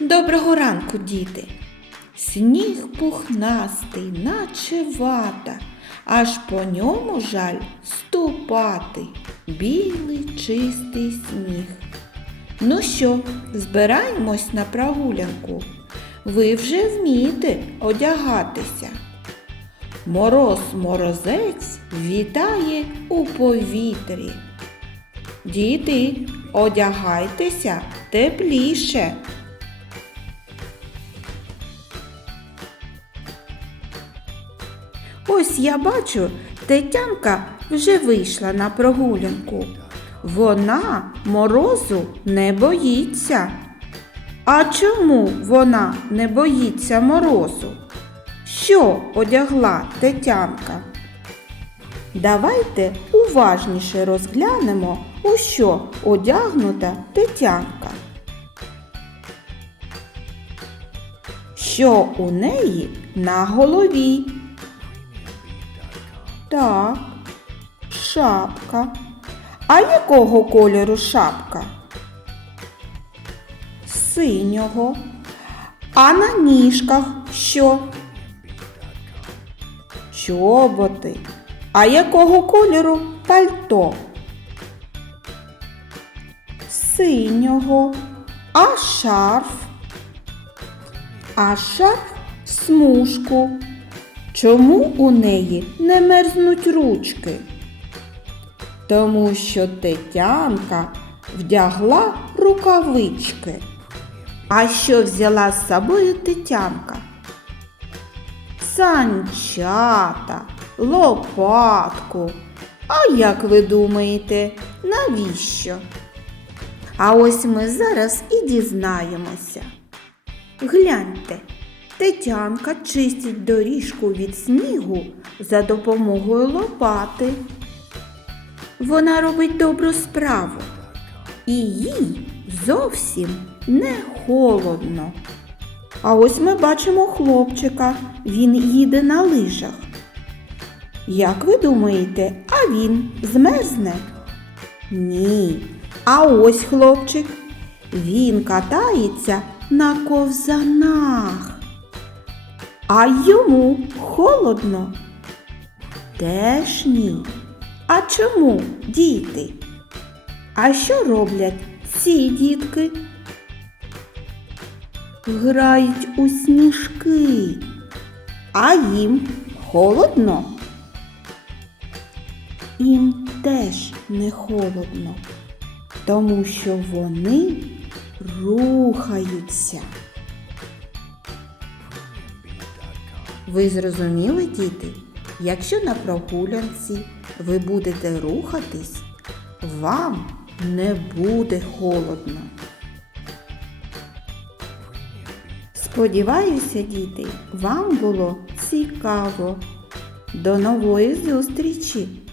Доброго ранку, діти. Сніг пухнастий, наче вата, аж по ньому жаль ступати. Білий чистий сніг. Ну що, збираємось на прогулянку. Ви вже вмієте одягатися. Мороз морозець вітає у повітрі. Діти, одягайтеся тепліше. Ось я бачу, Тетянка вже вийшла на прогулянку. Вона морозу не боїться. А чому вона не боїться морозу? Що одягла Тетянка? Давайте уважніше розглянемо, у що одягнута Тетянка. Що у неї на голові? Так, шапка. А якого кольору шапка? Синього. А на ніжках що? Чоботи. А якого кольору пальто? Синього. А шарф? А шарф смужку. Чому у неї не мерзнуть ручки? Тому що Тетянка вдягла рукавички. А що взяла з собою Тетянка? Санчата, лопатку. А як ви думаєте, навіщо? А ось ми зараз і дізнаємося. Гляньте, Тетянка чистить доріжку від снігу за допомогою лопати. Вона робить добру справу, і їй зовсім не холодно. А ось ми бачимо хлопчика, він їде на лижах. Як ви думаєте, а він змерзне? Ні. А ось хлопчик. Він катається на ковзанах. А йому холодно? Теж ні. А чому, діти? А що роблять ці дітки? Грають у сніжки. А їм холодно? Їм теж не холодно, тому що вони рухаються. Ви зрозуміли, діти? Якщо на прогулянці ви будете рухатись, вам не буде холодно. Сподіваюся, діти, вам було цікаво. До нової зустрічі!